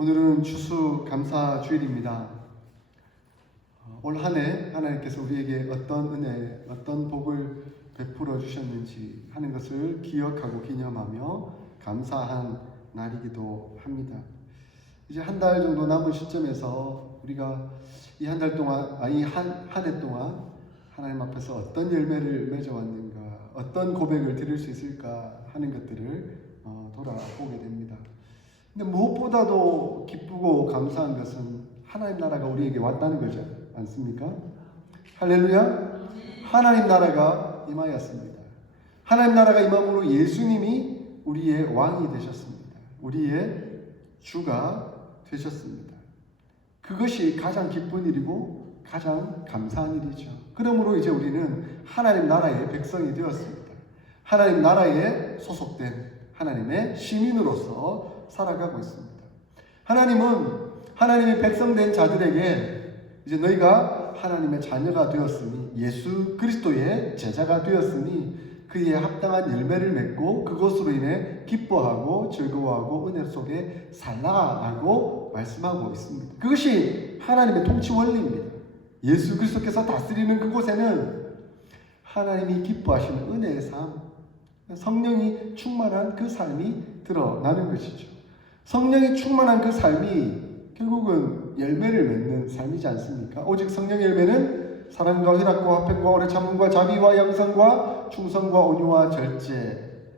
오늘은 추수감사주일입니다. 올 한 해 하나님께서 우리에게 어떤 은혜, 어떤 복을 베풀어 주셨는지 하는 것을 기억하고 기념하며 감사한 날이기도 합니다. 이제 한 달 정도 남은 시점에서 우리가 이 한 달 동안, 이 한 해 동안 하나님 앞에서 어떤 열매를 맺어왔는가, 어떤 고백을 드릴 수 있을까 하는 것들을 돌아보게 됩니다. 근데 무엇보다도 기쁘고 감사한 것은 하나님 나라가 우리에게 왔다는 거죠. 않습니까? 할렐루야! 하나님 나라가 임하였습니다. 하나님 나라가 임함으로 예수님이 우리의 왕이 되셨습니다. 우리의 주가 되셨습니다. 그것이 가장 기쁜 일이고 가장 감사한 일이죠. 그러므로 이제 우리는 하나님 나라의 백성이 되었습니다. 하나님 나라에 소속된 하나님의 시민으로서 살아가고 있습니다. 하나님은 하나님의 백성된 자들에게 이제 너희가 하나님의 자녀가 되었으니, 예수 그리스도의 제자가 되었으니 그에 합당한 열매를 맺고 그것으로 인해 기뻐하고 즐거워하고 은혜 속에 살라라고 말씀하고 있습니다. 그것이 하나님의 통치 원리입니다. 예수 그리스도께서 다스리는 그곳에는 하나님이 기뻐하시는 은혜의 삶, 성령이 충만한 그 삶이 드러나는 것이죠. 성령이 충만한 그 삶이 결국은 열매를 맺는 삶이지 않습니까? 오직 성령의 열매는 사랑과 희락과 화평과 오래 참음과 자비와 양선과 충성과 온유와 절제,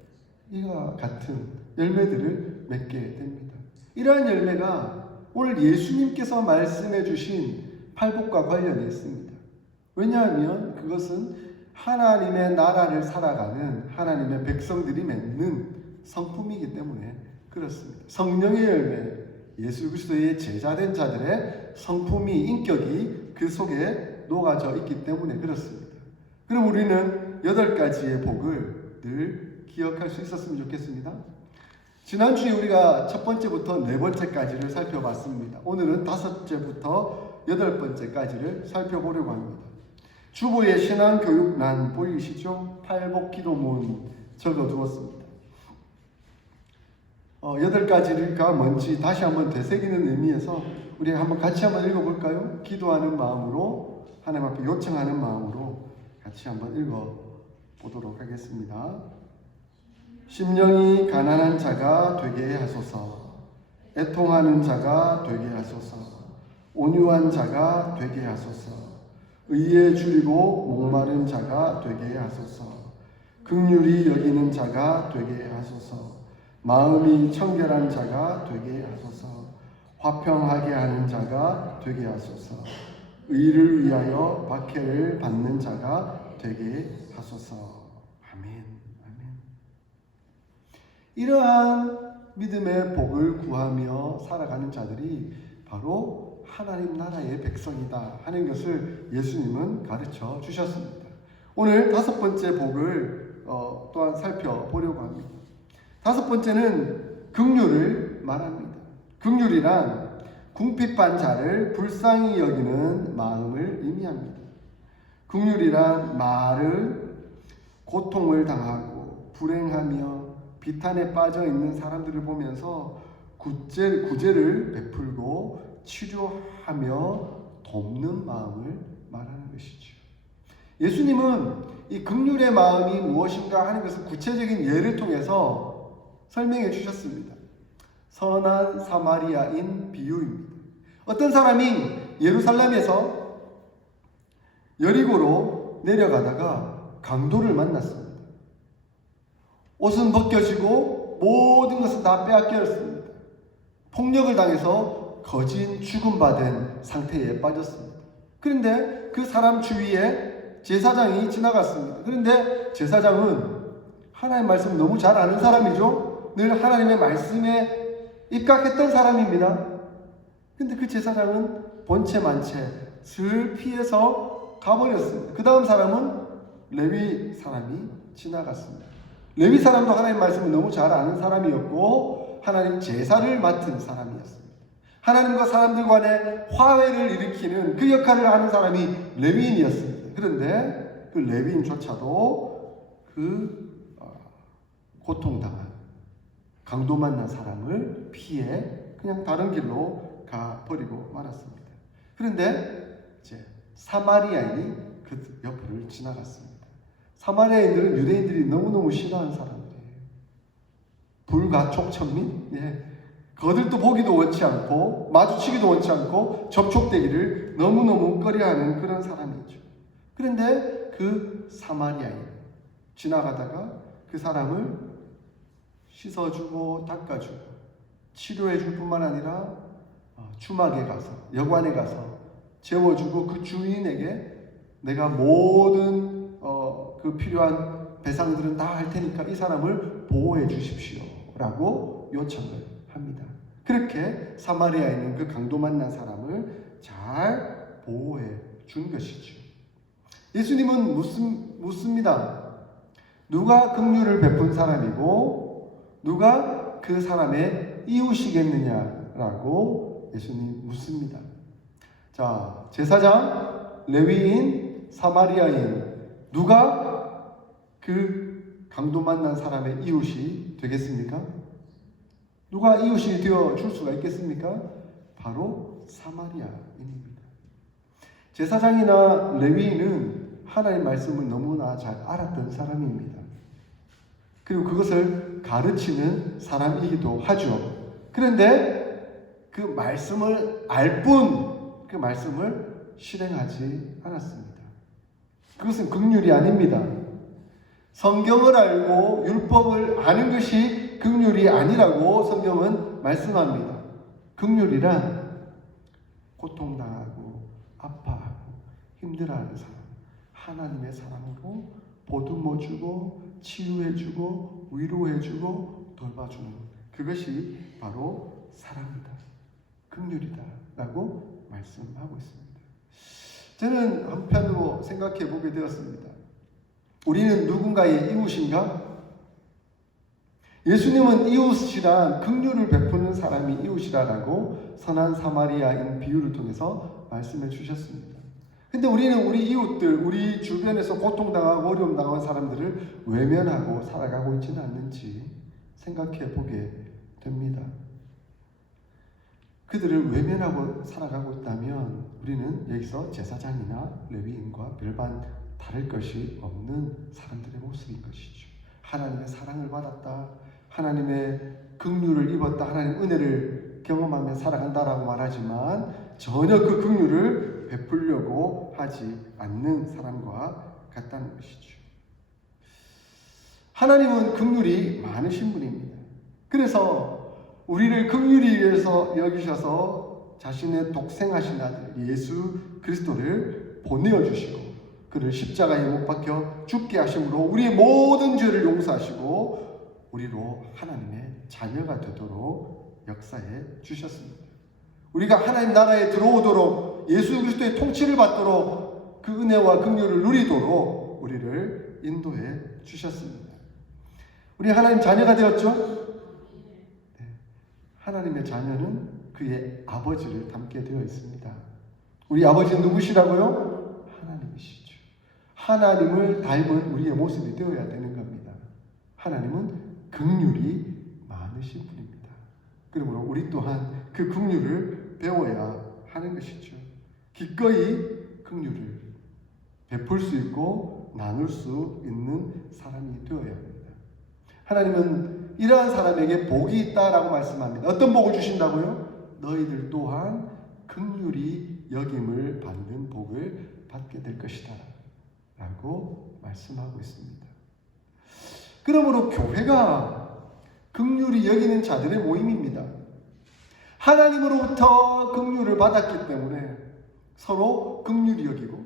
이와 같은 열매들을 맺게 됩니다. 이러한 열매가 오늘 예수님께서 말씀해 주신 팔복과 관련이 있습니다. 왜냐하면 그것은 하나님의 나라를 살아가는 하나님의 백성들이 맺는 성품이기 때문에 그렇습니다. 성령의 열매, 예수 그리스도의 제자된 자들의 성품이, 인격이 그 속에 녹아져 있기 때문에 그렇습니다. 그럼 우리는 8가지의 복을 늘 기억할 수 있었으면 좋겠습니다. 지난주에 우리가 첫 번째부터 4번째까지를 살펴봤습니다. 오늘은 5번째부터 8번째까지를 살펴보려고 합니다. 주보의 신앙교육란 보이시죠? 팔복 기도문 적어두었습니다. 8가지가 뭔지 다시 한번 되새기는 의미에서 우리 한번 같이 한번 읽어볼까요? 기도하는 마음으로, 하나님 앞에 요청하는 마음으로 같이 한번 읽어보도록 하겠습니다. 심령이 가난한 자가 되게 하소서. 애통하는 자가 되게 하소서. 온유한 자가 되게 하소서. 의에 줄이고 목마른 자가 되게 하소서. 긍휼히 여기는 자가 되게 하소서. 마음이 청결한 자가 되게 하소서. 화평하게 하는 자가 되게 하소서. 의를 위하여 박해를 받는 자가 되게 하소서. 아멘. 아멘. 이러한 믿음의 복을 구하며 살아가는 자들이 바로 하나님 나라의 백성이다 하는 것을 예수님은 가르쳐 주셨습니다. 오늘 5번째 복을 또한 살펴보려고 합니다. 5번째는 긍휼을 말합니다. 긍휼이란 궁핍한 자를 불쌍히 여기는 마음을 의미합니다. 긍휼이란 말을 고통을 당하고 불행하며 비탄에 빠져 있는 사람들을 보면서 구제를 베풀고 치료하며 돕는 마음을 말하는 것이죠. 예수님은 이 긍휼의 마음이 무엇인가 하는 것을 구체적인 예를 통해서 설명해 주셨습니다. 선한 사마리아인 비유입니다. 어떤 사람이 예루살렘에서 여리고로 내려가다가 강도를 만났습니다. 옷은 벗겨지고 모든 것은 다 빼앗겼습니다. 폭력을 당해서 거진 죽음받은 상태에 빠졌습니다. 그런데 그 사람 주위에 제사장이 지나갔습니다. 그런데 제사장은 하나님의 말씀을 너무 잘 아는 사람이죠. 늘 하나님의 말씀에 입각했던 사람입니다. 근데 그 제사장은 본체만체 슬 피해서 가버렸습니다. 그 다음 사람은 레위 사람이 지나갔습니다. 레위 사람도 하나님의 말씀을 너무 잘 아는 사람이었고 하나님 제사를 맡은 사람이었습니다. 하나님과 사람들 간의 화해를 일으키는 그 역할을 하는 사람이 레위인이었습니다. 그런데 그 레위인조차도 그 고통당한 강도 만난 사람을 피해 그냥 다른 길로 가 버리고 말았습니다. 그런데 이제 사마리아인이 그 옆을 지나갔습니다. 사마리아인들은 유대인들이 너무너무 싫어하는 사람들이에요. 불가촉천민? 예. 그들도 보기도 원치 않고 마주치기도 원치 않고 접촉되기를 너무너무 꺼려하는 그런 사람이죠. 그런데 그 사마리아인 지나가다가 그 사람을 씻어주고 닦아주고 치료해줄 뿐만 아니라 주막에 가서 여관에 가서 재워주고 그 주인에게 내가 모든 그 필요한 배상들은 다 할 테니까 이 사람을 보호해 주십시오 라고 요청을 합니다. 그렇게 사마리아에 있는 그 강도 만난 사람을 잘 보호해 준 것이죠. 예수님은 묻습니다. 누가 긍휼을 베푼 사람이고 누가 그 사람의 이웃이겠느냐라고 예수님 묻습니다. 자, 제사장, 레위인, 사마리아인 누가 그 강도 만난 사람의 이웃이 되겠습니까? 누가 이웃이 되어 줄 수가 있겠습니까? 바로 사마리아인입니다. 제사장이나 레위인은 하나님의 말씀을 너무나 잘 알았던 사람입니다. 그리고 그것을 가르치는 사람이기도 하죠. 그런데 그 말씀을 알 뿐 그 말씀을 실행하지 않았습니다. 그것은 긍휼이 아닙니다. 성경을 알고 율법을 아는 것이 긍휼이 아니라고 성경은 말씀합니다. 긍휼이란 고통당하고 아파하고 힘들어하는 사람, 하나님의 사랑으로 보듬어주고 치유해주고 위로해주고 돌봐주는 그것이 바로 사랑이다, 긍휼이다 라고 말씀하고 있습니다. 저는 한편으로 생각해 보게 되었습니다. 우리는 누군가의 이웃인가? 예수님은 이웃이란 긍휼을 베푸는 사람이 이웃이라고 선한 사마리아인 비유를 통해서 말씀해 주셨습니다. 근데 우리는 우리 이웃들, 우리 주변에서 고통당하고 어려움 당한 사람들을 외면하고 살아가고 있지는 않는지 생각해 보게 됩니다. 그들을 외면하고 살아가고 있다면 우리는 여기서 제사장이나 레위인과 별반 다를 것이 없는 사람들의 모습인 것이죠. 하나님의 사랑을 받았다, 하나님의 긍휼을 입었다, 하나님의 은혜를 경험하며 살아간다라고 말하지만 전혀 그 긍휼을 베풀려고 하지 않는 사람과 같다는 것이죠. 하나님은 긍휼이 많으신 분입니다. 그래서 우리를 긍휼히 위해서 여기셔서 자신의 독생하신 아들 예수 그리스도를 보내어 주시고 그를 십자가에 못 박혀 죽게 하심으로 우리의 모든 죄를 용서하시고 우리로 하나님의 자녀가 되도록 역사해 주셨습니다. 우리가 하나님 나라에 들어오도록 예수 그리스도의 통치를 받도록 그 은혜와 긍휼을 누리도록 우리를 인도해 주셨습니다. 우리 하나님 자녀가 되었죠? 네. 하나님의 자녀는 그의 아버지를 닮게 되어 있습니다. 우리 아버지는 누구시라고요? 하나님이시죠. 하나님을 닮은 우리의 모습이 되어야 되는 겁니다. 하나님은 긍휼이 많으신 분입니다. 그러므로 우리 또한 그 긍휼을 배워야 하는 것이죠. 기꺼이 긍휼을 베풀 수 있고 나눌 수 있는 사람이 되어야 합니다. 하나님은 이러한 사람에게 복이 있다라고 말씀합니다. 어떤 복을 주신다고요? 너희들 또한 긍휼히 여김을 받는 복을 받게 될 것이다 라고 말씀하고 있습니다. 그러므로 교회가 긍휼히 여기는 자들의 모임입니다. 하나님으로부터 긍휼을 받았기 때문에 서로 긍휼히 여기고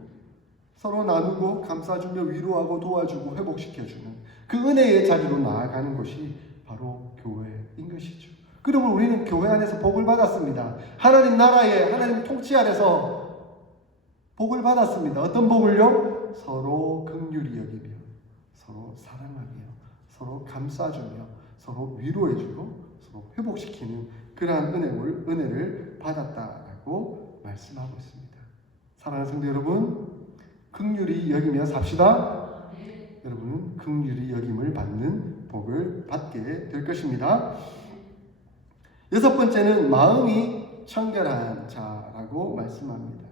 서로 나누고 감싸주며 위로하고 도와주고 회복시켜주는 그 은혜의 자리로 나아가는 것이 바로 교회인 것이죠. 그러면 우리는 교회 안에서 복을 받았습니다. 하나님 나라에 하나님 통치 아래서 복을 받았습니다. 어떤 복을요? 서로 긍휼히 여기며 서로 사랑하며 서로 감싸주며 서로 위로해주고 서로 회복시키는 그러한 은혜를 받았다라고 말씀하고 있습니다. 사랑하는 성도 여러분, 긍휼히 여기며 삽시다. 네. 여러분은 긍휼히 여김을 받는 복을 받게 될 것입니다. 여섯 번째는 마음이 청결한 자라고 말씀합니다.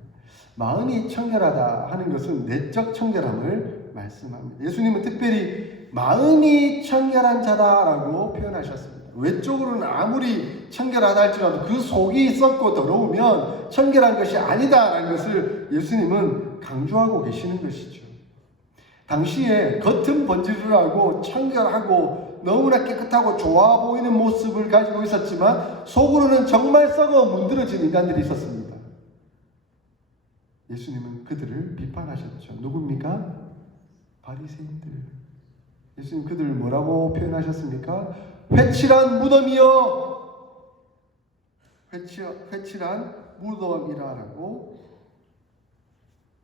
마음이 청결하다 하는 것은 내적 청결함을 말씀합니다. 예수님은 특별히 마음이 청결한 자다라고 표현하셨습니다. 외적으로는 아무리 청결하다 할지라도 그 속이 썩고 더러우면 청결한 것이 아니다라는 것을 예수님은 강조하고 계시는 것이죠. 당시에 겉은 번지르르하고 청결하고 너무나 깨끗하고 좋아 보이는 모습을 가지고 있었지만 속으로는 정말 썩어 문드러진 인간들이 있었습니다. 예수님은 그들을 비판하셨죠. 누굽니까? 바리새인들. 예수님 그들을 뭐라고 표현하셨습니까? 회칠한 무덤이여! 회칠한 무덤이라고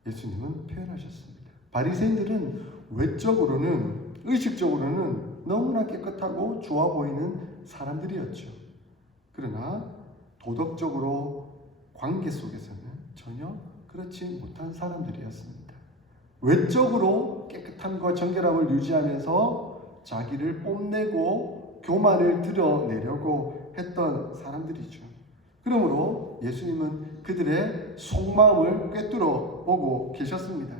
예수님은 표현하셨습니다. 바리새인들은 외적으로는 의식적으로는 너무나 깨끗하고 좋아 보이는 사람들이었죠. 그러나 도덕적으로 관계 속에서는 전혀 그렇지 못한 사람들이었습니다. 외적으로 깨끗함과 정결함을 유지하면서 자기를 뽐내고 교만을 드러내려고 했던 사람들이죠. 그러므로 예수님은 그들의 속마음을 꿰뚫어 보고 계셨습니다.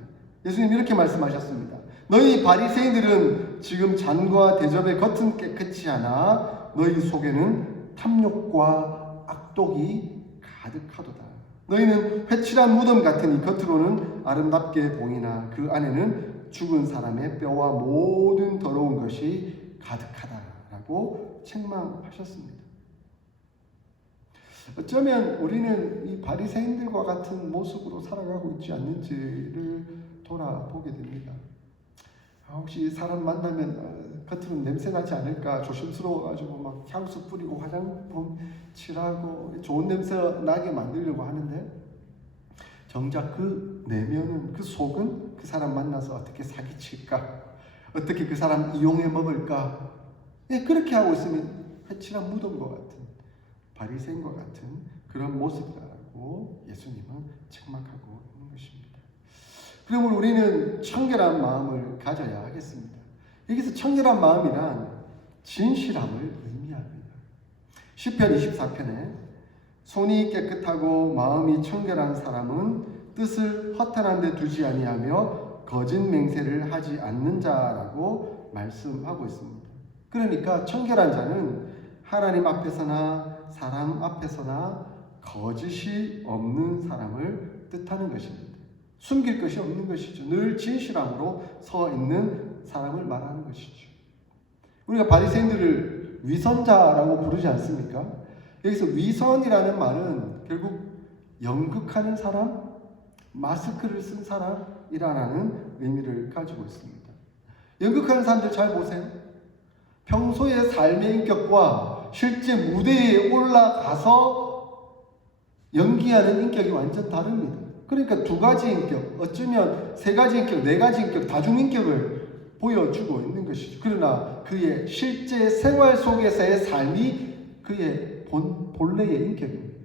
예수님이 이렇게 말씀하셨습니다. 너희 바리새인들은 지금 잔과 대접의 겉은 깨끗이 하나 너희 속에는 탐욕과 악독이 가득하도다. 너희는 회칠한 무덤 같으니 겉으로는 아름답게 보이나 그 안에는 죽은 사람의 뼈와 모든 더러운 것이 가득하다라고 책망하셨습니다. 어쩌면 우리는 이 바리새인들과 같은 모습으로 살아가고 있지 않는지를 돌아보게 됩니다. 혹시 사람 만나면 겉으로는 냄새 나지 않을까 조심스러워가지고 막 향수 뿌리고 화장품 칠하고 좋은 냄새 나게 만들려고 하는데 정작 그 내면은 그 속은 그 사람 만나서 어떻게 사기칠까, 어떻게 그 사람 이용해 먹을까, 그렇게 하고 있으면 회칠한 무덤과 같은 바리새인과 같은 그런 모습이라고 예수님은 책망하고 있는 것입니다. 그러면 우리는 청결한 마음을 가져야 하겠습니다. 여기서 청결한 마음이란 진실함을 의미합니다. 시편 24편에 손이 깨끗하고 마음이 청결한 사람은 뜻을 허탄한 데 두지 아니하며 거짓 맹세를 하지 않는 자라고 말씀하고 있습니다. 그러니까 청결한 자는 하나님 앞에서나 사람 앞에서나 거짓이 없는 사람을 뜻하는 것입니다. 숨길 것이 없는 것이죠. 늘 진실함으로 서 있는 사람을 말하는 것이죠. 우리가 바리새인들을 위선자라고 부르지 않습니까? 여기서 위선이라는 말은 결국 연극하는 사람, 마스크를 쓴 사람이라는 의미를 가지고 있습니다. 연극하는 사람들 잘 보세요. 평소의 삶의 인격과 실제 무대에 올라가서 연기하는 인격이 완전 다릅니다. 그러니까 두 가지 인격, 어쩌면 세 가지 인격, 네 가지 인격, 다중인격을 보여주고 있는 것이죠. 그러나 그의 실제 생활 속에서의 삶이 그의 본래의 인격입니다.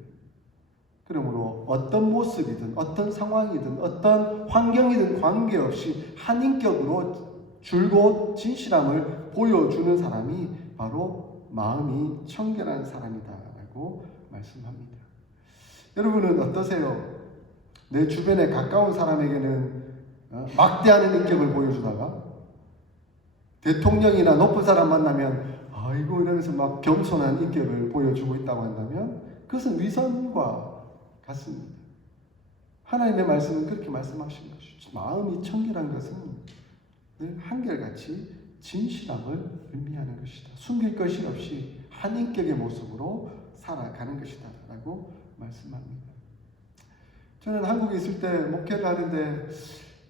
그러므로 어떤 모습이든 어떤 상황이든 어떤 환경이든 관계없이 한 인격으로 줄곧 진실함을 보여주는 사람이 바로 마음이 청결한 사람이다라고 말씀합니다. 여러분은 어떠세요? 내 주변에 가까운 사람에게는 막대하는 인격을 보여주다가 대통령이나 높은 사람 만나면 아이고 이러면서 막 겸손한 인격을 보여주고 있다고 한다면 그것은 위선과 같습니다. 하나님의 말씀은 그렇게 말씀하신 것이죠. 마음이 청결한 것은 늘 한결같이 진실함을 의미하는 것이다. 숨길 것이 없이 한 인격의 모습으로 살아가는 것이다 라고 말씀합니다. 저는 한국에 있을 때 목회를 하는데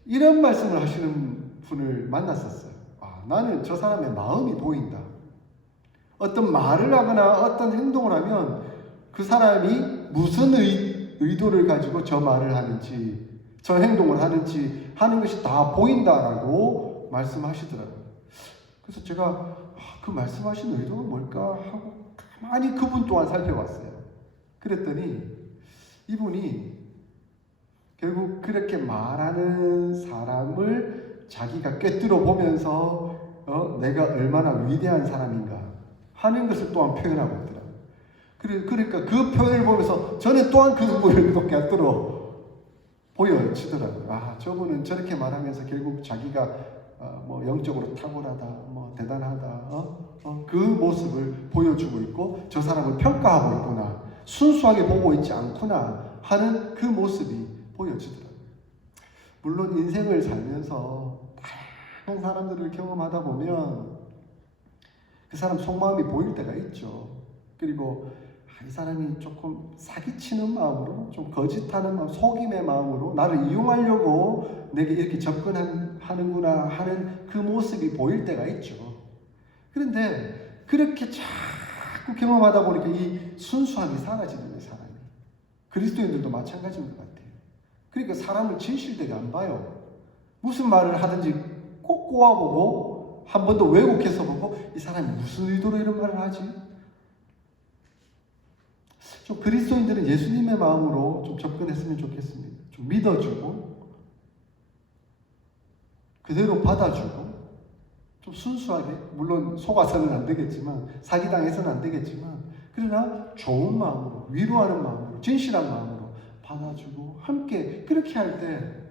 이런 말씀을 하시는 분을 만났었어요. 나는 저 사람의 마음이 보인다. 어떤 말을 하거나 어떤 행동을 하면 그 사람이 무슨 의도를 가지고 저 말을 하는지 저 행동을 하는지 하는 것이 다 보인다라고 말씀하시더라고요. 그래서 제가 그 말씀하신 의도가 뭘까 하고 가만히 그분 또한 살펴봤어요. 그랬더니 이분이 결국 그렇게 말하는 사람을 자기가 꿰뚫어 보면서 내가 얼마나 위대한 사람인가 하는 것을 또한 표현하고 있더라고요. 그러니까 그 표현을 보면서 저는 또한 그분을 곁들어 보여지더라고요. 아, 저분은 저렇게 말하면서 결국 자기가 뭐 영적으로 탁월하다, 뭐 대단하다, 그 모습을 보여주고 있고 저 사람을 평가하고 있구나, 순수하게 보고 있지 않구나 하는 그 모습이 보여지더라고요. 물론 인생을 살면서 다양한 사람들을 경험하다 보면 그 사람 속마음이 보일 때가 있죠. 그리고 이 사람이 조금 사기치는 마음으로, 좀 거짓하는 마음, 속임의 마음으로 나를 이용하려고 내게 이렇게 접근하는구나 하는 그 모습이 보일 때가 있죠. 그런데 그렇게 자꾸 경험하다 보니까 이 순수함이 사라지는 거예요, 사람이. 그리스도인들도 마찬가지인 것 같아요. 그러니까 사람을 진실되게 안 봐요. 무슨 말을 하든지 꼭 꼬아보고 한 번 더 왜곡해서 보고 이 사람이 무슨 의도로 이런 말을 하지? 좀 그리스도인들은 예수님의 마음으로 좀 접근했으면 좋겠습니다. 좀 믿어주고 그대로 받아주고 좀 순수하게, 물론 속아서는 안 되겠지만, 사기당해서는 안 되겠지만, 그러나 좋은 마음으로, 위로하는 마음으로, 진실한 마음으로 받아주고 함께 그렇게 할 때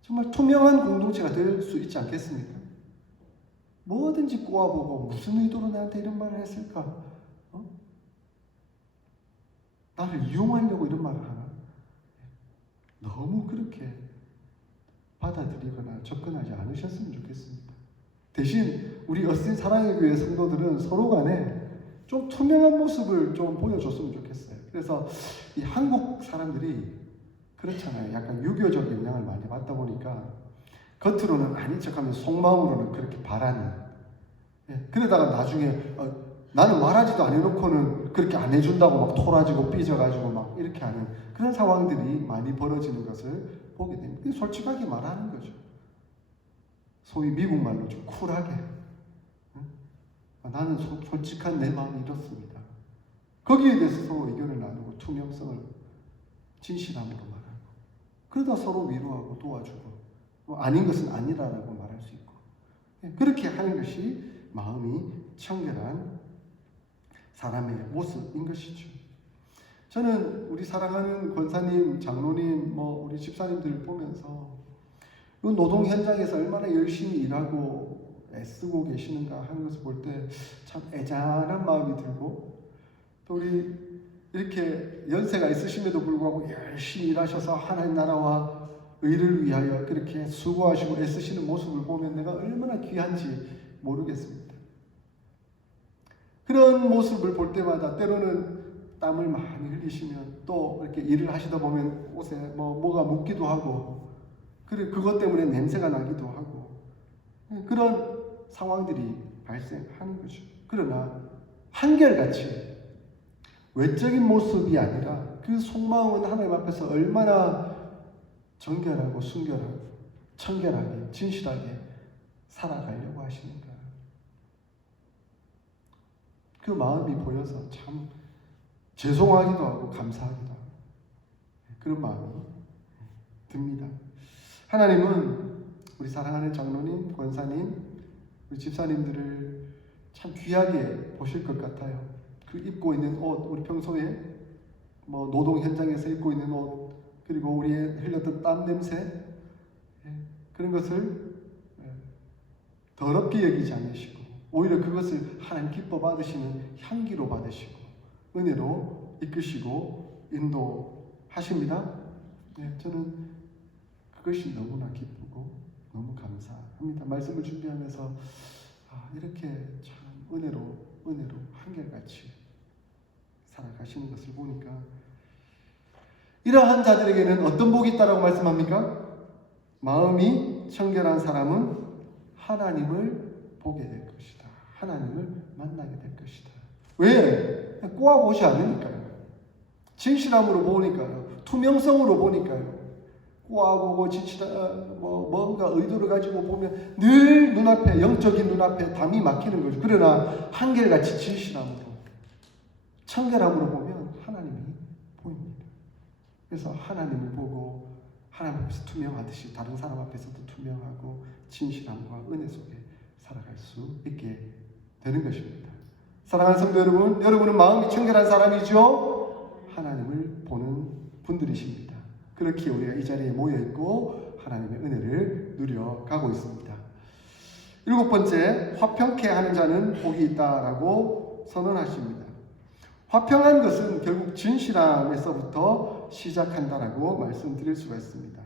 정말 투명한 공동체가 될 수 있지 않겠습니까? 뭐든지 꼬아보고 무슨 의도로 나한테 이런 말을 했을까? 나를 이용하려고 이런 말을 하나? 너무 그렇게 받아들이거나 접근하지 않으셨으면 좋겠습니다. 대신 우리 어스틴 사랑의 교회 성도들은 서로 간에 좀 투명한 모습을 좀 보여줬으면 좋겠어요. 그래서 이 한국 사람들이 그렇잖아요. 약간 유교적 영향을 많이 받다 보니까 겉으로는 아닌 척하면서 속마음으로는 그렇게 바라는. 그러다가 나중에 나는 말하지도 안 해놓고는 그렇게 안 해준다고 막 토라지고 삐져가지고 막 이렇게 하는 그런 상황들이 많이 벌어지는 것을 보게 됩니다. 솔직하게 말하는 거죠. 소위 미국 말로 좀 쿨하게. 나는 솔직한 내 마음이 이렇습니다. 거기에 대해서 서로 의견을 나누고 투명성을 진실함으로 말하고, 그러다 서로 위로하고 도와주고, 아닌 것은 아니라라고 말할 수 있고, 그렇게 하는 것이 마음이 청결한 사람의 모습인 것이죠. 저는 우리 사랑하는 권사님, 장로님, 우리 집사님들을 보면서 이 노동 현장에서 얼마나 열심히 일하고 애쓰고 계시는가 하는 것을 볼 때 참 애잔한 마음이 들고, 또 우리 이렇게 연세가 있으심에도 불구하고 열심히 일하셔서 하나님 나라와 의를 위하여 그렇게 수고하시고 애쓰시는 모습을 보면 내가 얼마나 귀한지 모르겠습니다. 그런 모습을 볼 때마다 때로는 땀을 많이 흘리시면 또 이렇게 일을 하시다 보면 옷에 뭐가 묻기도 하고, 그래 그것 때문에 냄새가 나기도 하고, 그런 상황들이 발생하는 거죠. 그러나 한결같이 외적인 모습이 아니라 그 속마음은 하나님 앞에서 얼마나 정결하고 순결하고 청결하게 진실하게 살아가려고 하시는가, 그 마음이 보여서 참 죄송하기도 하고 감사하기도 하고 그런 마음이 듭니다. 하나님은 우리 사랑하는 장로님, 권사님, 우리 집사님들을 참 귀하게 보실 것 같아요. 그 입고 있는 옷, 우리 평소에 노동 현장에서 입고 있는 옷, 그리고 우리의 흘렸던 땀 냄새, 그런 것을 더럽게 여기지 않으시고 오히려 그것을 하나님 기뻐 받으시는 향기로 받으시고 은혜로 이끄시고 인도하십니다. 저는 그것이 너무나 기쁘고 너무 감사합니다. 말씀을 준비하면서 이렇게 참 은혜로 한결같이 살아가시는 것을 보니까, 이러한 자들에게는 어떤 복이 있다라고 말씀합니까? 마음이 청결한 사람은 하나님을 보게 될 것이다. 하나님을 만나게 될 것이다. 왜? 꼬아보지 않으니까요. 진실함으로 보니까요. 투명성으로 보니까요. 꼬아보고 뭔가 의도를 가지고 보면 늘 눈앞에, 영적인 눈앞에 담이 막히는 거죠. 그러나 한결같이 진실함으로, 청결함으로 보면 하나님이 보입니다. 그래서 하나님을 보고 하나님 앞에서 투명하듯이 다른 사람 앞에서도 투명하고 진실함과 은혜 속에 살아갈 수 있게 되는 것입니다. 사랑하는 성도 여러분, 여러분은 마음이 청결한 사람이죠? 하나님을 보는 분들이십니다. 그렇게 우리가 이 자리에 모여있고 하나님의 은혜를 누려가고 있습니다. 7번째, 화평케 하는 자는 복이 있다라고 선언하십니다. 화평한 것은 결국 진실함에서부터 시작한다라고 말씀드릴 수가 있습니다.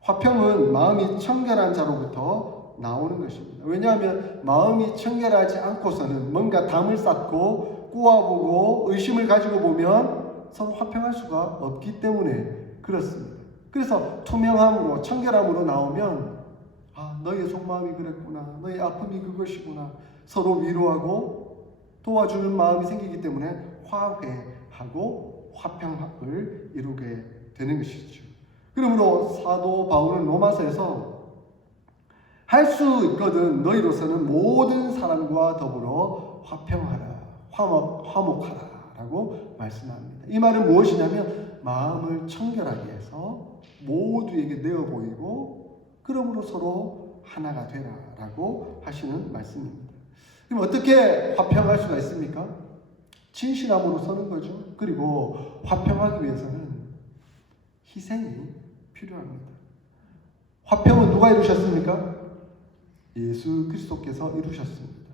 화평은 마음이 청결한 자로부터 나오는 것입니다. 왜냐하면 마음이 청결하지 않고서는 뭔가 담을 쌓고 꼬아보고 의심을 가지고 보면 서로 화평할 수가 없기 때문에 그렇습니다. 그래서 투명함으로 청결함으로 나오면 너의 속마음이 그랬구나, 너의 아픔이 그것이구나, 서로 위로하고 도와주는 마음이 생기기 때문에 화해하고 화평을 이루게 되는 것이죠. 그러므로 사도 바울은 로마서에서 할 수 있거든 너희로서는 모든 사람과 더불어 화평하라, 화목하라 라고 말씀합니다. 이 말은 무엇이냐면 마음을 청결하게 해서 모두에게 내어 보이고 그러므로 서로 하나가 되라 라고 하시는 말씀입니다. 그럼 어떻게 화평할 수가 있습니까? 진실함으로 서는 거죠. 그리고 화평하기 위해서는 희생이 필요합니다. 화평은 누가 이루셨습니까? 예수 그리스도께서 이루셨습니다.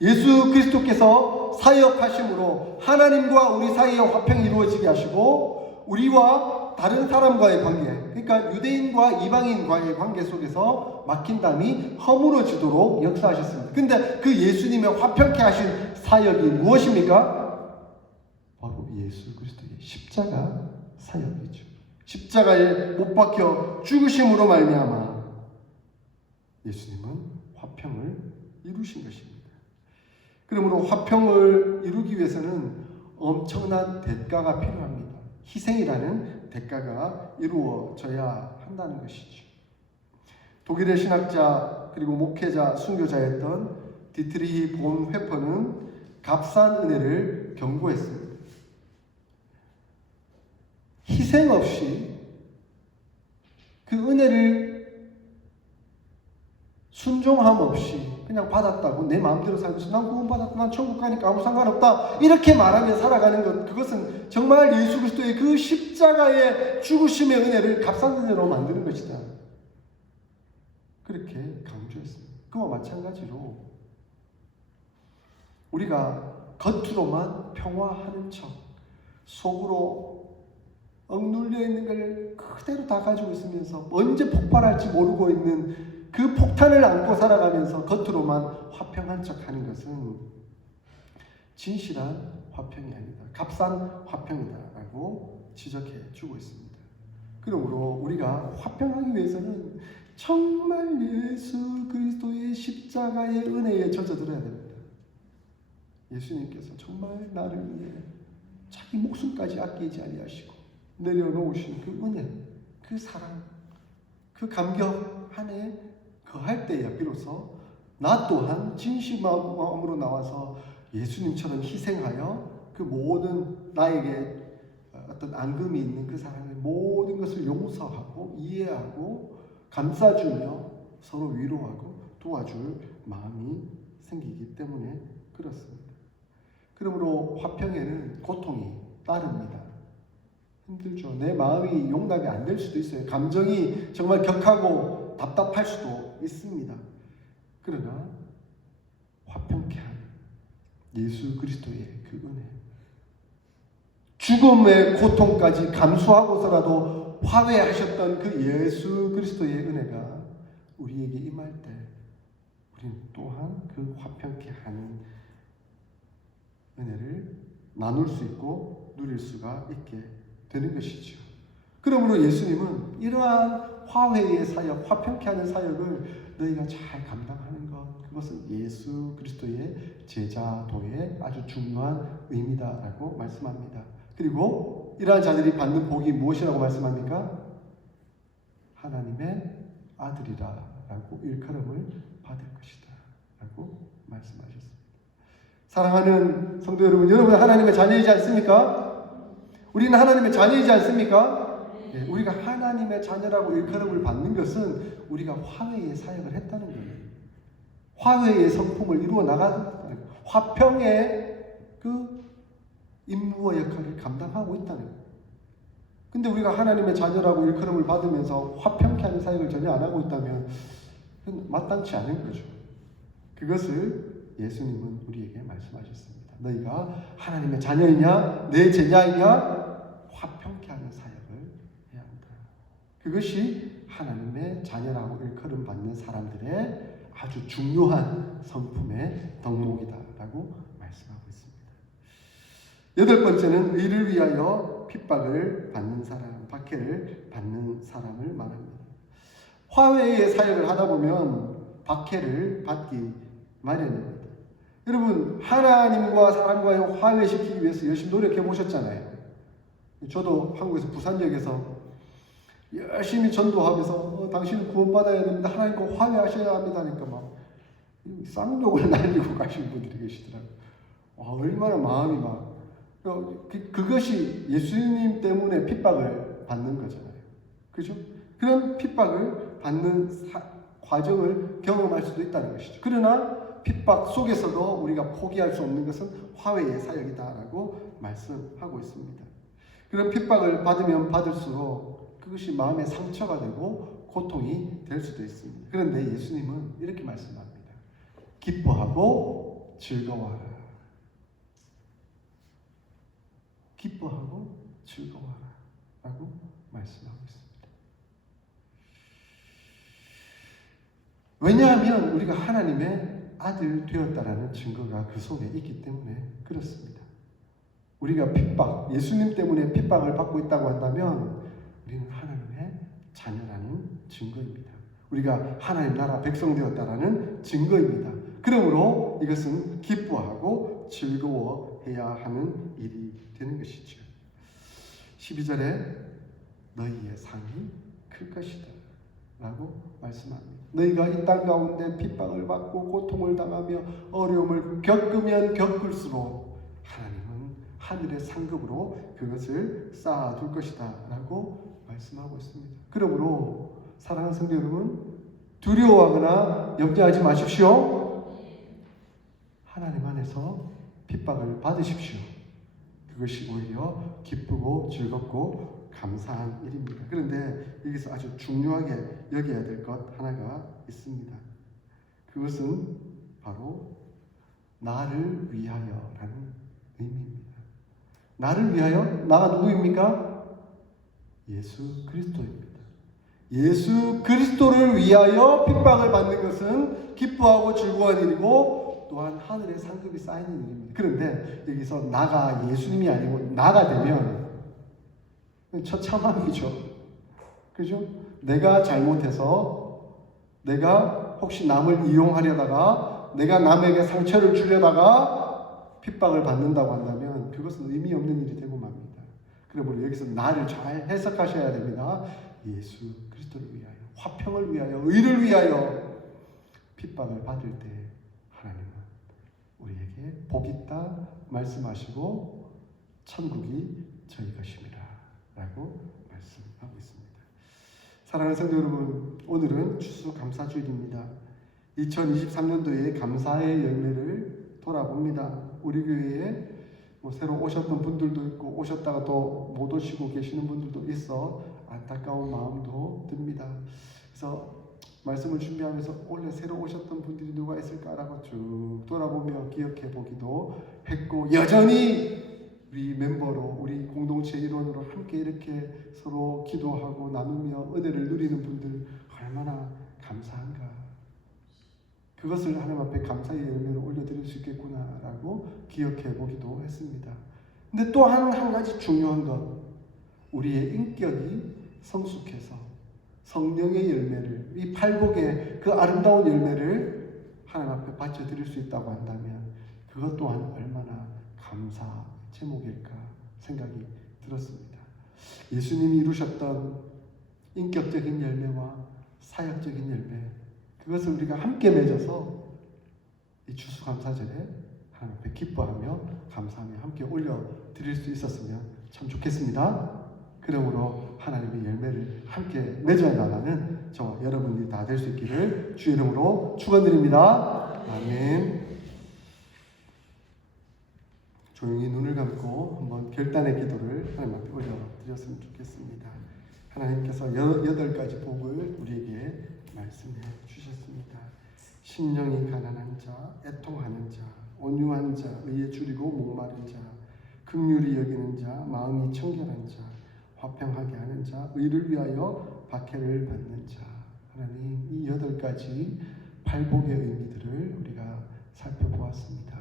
예수 그리스도께서 사역하심으로 하나님과 우리 사이에 화평이 이루어지게 하시고 우리와 다른 사람과의 관계, 그러니까 유대인과 이방인과의 관계 속에서 막힌 담이 허물어지도록 역사하셨습니다. 근데 그 예수님의 화평케 하신 사역이 무엇입니까? 바로 예수 그리스도의 십자가 사역이죠. 십자가에 못 박혀 죽으심으로 말미암아 예수님은 화평을 이루신 것입니다. 그러므로 화평을 이루기 위해서는 엄청난 대가가 필요합니다. 희생이라는 대가가 이루어져야 한다는 것이죠. 독일의 신학자 그리고 목회자, 순교자였던 디트리히 본 회퍼는 값싼 은혜를 경고했습니다. 희생 없이 그 은혜를 순종함 없이 그냥 받았다고 내 마음대로 살면서 난 구원받았다, 난 천국 가니까 아무 상관없다 이렇게 말하며 살아가는 것, 그것은 정말 예수 그리스도의 그 십자가의 죽으심의 은혜를 값싼 은혜로 만드는 것이다. 그렇게 강조했습니다. 그와 마찬가지로 우리가 겉으로만 평화하는 척 속으로 억눌려 있는 걸 그대로 다 가지고 있으면서 언제 폭발할지 모르고 있는 그 폭탄을 안고 살아가면서 겉으로만 화평한 척하는 것은 진실한 화평이 아니다, 값싼 화평이다라고 지적해 주고 있습니다. 그러므로 우리가 화평하기 위해서는 정말 예수 그리스도의 십자가의 은혜에 젖어들어야 됩니다. 예수님께서 정말 나를 위해 자기 목숨까지 아끼지 아니하시고 내려놓으신 그 은혜, 그 사랑, 그 감격 안에 거할 때야 비로소 나 또한 진심마음으로 나와서 예수님처럼 희생하여 그 모든 나에게 어떤 앙금이 있는 그 사람의 모든 것을 용서하고 이해하고 감싸주며 서로 위로하고 도와줄 마음이 생기기 때문에 그렇습니다. 그러므로 화평에는 고통이 따릅니다. 힘들죠. 내 마음이 용납이 안 될 수도 있어요. 감정이 정말 격하고 답답할 수도 있습니다. 그러나 화평케 한 예수 그리스도의 그 은혜, 죽음의 고통까지 감수하고서라도 화해하셨던 그 예수 그리스도의 은혜가 우리에게 임할 때 우리는 또한 그 화평케 하는 은혜를 나눌 수 있고 누릴 수가 있게 되는 것이죠. 그러므로 예수님은 이러한 화해의 사역, 화평케 하는 사역을 너희가 잘 감당하는 것, 그것은 예수 그리스도의 제자도의 아주 중요한 의미다라고 말씀합니다. 그리고 이러한 자들이 받는 복이 무엇이라고 말씀합니까? 하나님의 아들이라라고 일컬음을 받을 것이다 라고 말씀하셨습니다. 사랑하는 성도 여러분, 여러분 하나님의 자녀이지 않습니까? 우리는 하나님의 자녀이지 않습니까? 네, 우리가 하나님의 자녀라고 일컬음을 받는 것은 우리가 화해의 사역을 했다는 거예요. 화해의 성품을 이루어 나가는 거예요. 화평의 그 임무와 역할을 감당하고 있다는 거예요. 근데 우리가 하나님의 자녀라고 일컬음을 받으면서 화평케 하는 사역을 전혀 안 하고 있다면 그건 마땅치 않은 거죠. 그것을 예수님은 우리에게 말씀하셨습니다. 너희가 하나님의 자녀이냐 내 제자이냐 화평케 하는 사역을 해야 한다. 그것이 하나님의 자녀라고 일컬음 받는 사람들의 아주 중요한 성품의 덕목이다라고 말씀하고 있습니다. 여덟 번째는 의를 위하여 핍박을 받는 사람, 박해를 받는 사람을 말합니다. 화훼의 사역을 하다 보면 박해를 받기 마련입니다. 여러분, 하나님과 사람과의 화해시키기 위해서 열심히 노력해 보셨잖아요. 저도 한국에서 부산역에서 열심히 전도하면서 당신은 구원받아야 됩니다. 하나님과 화해하셔야 합니다. 하니까 막 쌍욕을 날리고 가시는 분들이 계시더라고요. 와, 얼마나 마음이 막 그것이 예수님 때문에 핍박을 받는 거잖아요. 그죠? 그런 핍박을 받는 과정을 경험할 수도 있다는 것이죠. 그러나 핍박 속에서도 우리가 포기할 수 없는 것은 화해의 사역이다라고 말씀하고 있습니다. 그런 핍박을 받으면 받을수록 그것이 마음의 상처가 되고 고통이 될 수도 있습니다. 그런데 예수님은 이렇게 말씀합니다. 기뻐하고 즐거워하라. 기뻐하고 즐거워하라 라고 말씀하고 있습니다. 왜냐하면 우리가 하나님의 아들 되었다라는 증거가 그 속에 있기 때문에 그렇습니다. 우리가 핍박, 예수님 때문에 핍박을 받고 있다고 한다면 우리는 하나님의 자녀라는 증거입니다. 우리가 하나님 나라 백성 되었다라는 증거입니다. 그러므로 이것은 기뻐하고 즐거워해야 하는 일이 되는 것이죠. 12절에 너희의 상이 클 것이다 라고 말씀합니다. 너희가 이 땅 가운데 핍박을 받고 고통을 당하며 어려움을 겪으면 겪을수록 하나님은 하늘의 상급으로 그것을 쌓아둘 것이다 라고 말씀하고 있습니다. 그러므로 사랑하는 성도 여러분, 두려워하거나 염려하지 마십시오. 하나님 안에서 핍박을 받으십시오. 그것이 오히려 기쁘고 즐겁고 감사한 일입니다. 그런데 여기서 아주 중요하게 여겨야 될 것 하나가 있습니다. 그것은 바로 나를 위하여라는 의미입니다. 나를 위하여? 나가 누구입니까? 예수 그리스도입니다. 예수 그리스도를 위하여 핍박을 받는 것은 기뻐하고 즐거운 일이고 또한 하늘의 상급이 쌓이는 일입니다. 그런데 여기서 나가 예수님이 아니고 나가 되면 처참함이죠. 그죠? 내가 잘못해서 내가 혹시 남을 이용하려다가 내가 남에게 상처를 주려다가 핍박을 받는다고 한다면 그것은 의미 없는 일이 되고 맙니다. 그러므로 여기서 나를 잘 해석하셔야 됩니다. 예수 그리스도를 위하여, 화평을 위하여, 의를 위하여 핍박을 받을 때 하나님은 우리에게 복 있다 말씀하시고 천국이 저희 것입니다 라고 말씀하고 있습니다. 사랑하는 성도 여러분, 오늘은 추수감사주일입니다. 2023년도에 감사의 열매를 돌아봅니다. 우리 교회에 새로 오셨던 분들도 있고 오셨다가 또 못 오시고 계시는 분들도 있어 안타까운 마음도 듭니다. 그래서 말씀을 준비하면서 원래 새로 오셨던 분들이 누가 있을까라고 쭉 돌아보며 기억해 보기도 했고, 여전히 우리 멤버로 우리 공동체 일원으로 함께 이렇게 서로 기도하고 나누며 은혜를 누리는 분들 얼마나 감사한가. 그것을 하나님 앞에 감사의 열매로 올려드릴 수 있겠구나라고 기억해 보기도 했습니다. 근데 또 한 가지 중요한 것, 우리의 인격이 성숙해서 성령의 열매를, 이 팔복의 그 아름다운 열매를 하나님 앞에 바쳐드릴 수 있다고 한다면 그것 또한 얼마나 감사 제목일까 생각이 들었습니다. 예수님이 이루셨던 인격적인 열매와 사역적인 열매, 그것을 우리가 함께 맺어서 이 추수감사절에 하나님 앞에 기뻐하며 감사하며 함께 올려드릴 수 있었으면 참 좋겠습니다. 그러므로 하나님의 열매를 함께 맺어 나가는 저와 여러분들이 다 될 수 있기를 주의 이름으로 축원드립니다. 아멘. 조용히 눈을 감고 한번 결단의 기도를 하나님 앞에 올려드렸으면 좋겠습니다. 하나님께서 8가지 복을 우리에게 말씀해 주셨습니다. 심령이 가난한 자, 애통하는 자, 온유한 자, 의에 줄이고 목마른 자, 긍휼히 여기는 자, 마음이 청결한 자, 화평하게 하는 자, 의를 위하여 박해를 받는 자. 하나님, 이 8가지 팔복의 의미들을 우리가 살펴보았습니다.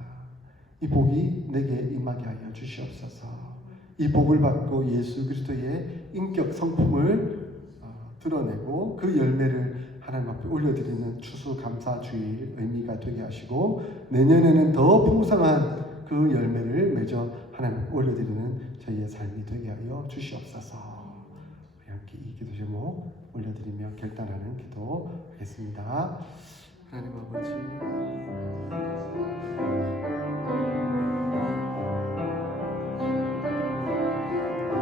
이 복이 내게 임하게 하여 주시옵소서. 이 복을 받고 예수 그리스도의 인격 성품을 드러내고 그 열매를 하나님 앞에 올려드리는 추수감사주일 의미가 되게 하시고, 내년에는 더 풍성한 그 열매를 맺어 하나님 앞에 올려드리는 저희의 삶이 되게 하여 주시옵소서. 우리 함께 이 기도 제목 올려드리며 결단하는 기도하겠습니다. 하나님 아버지,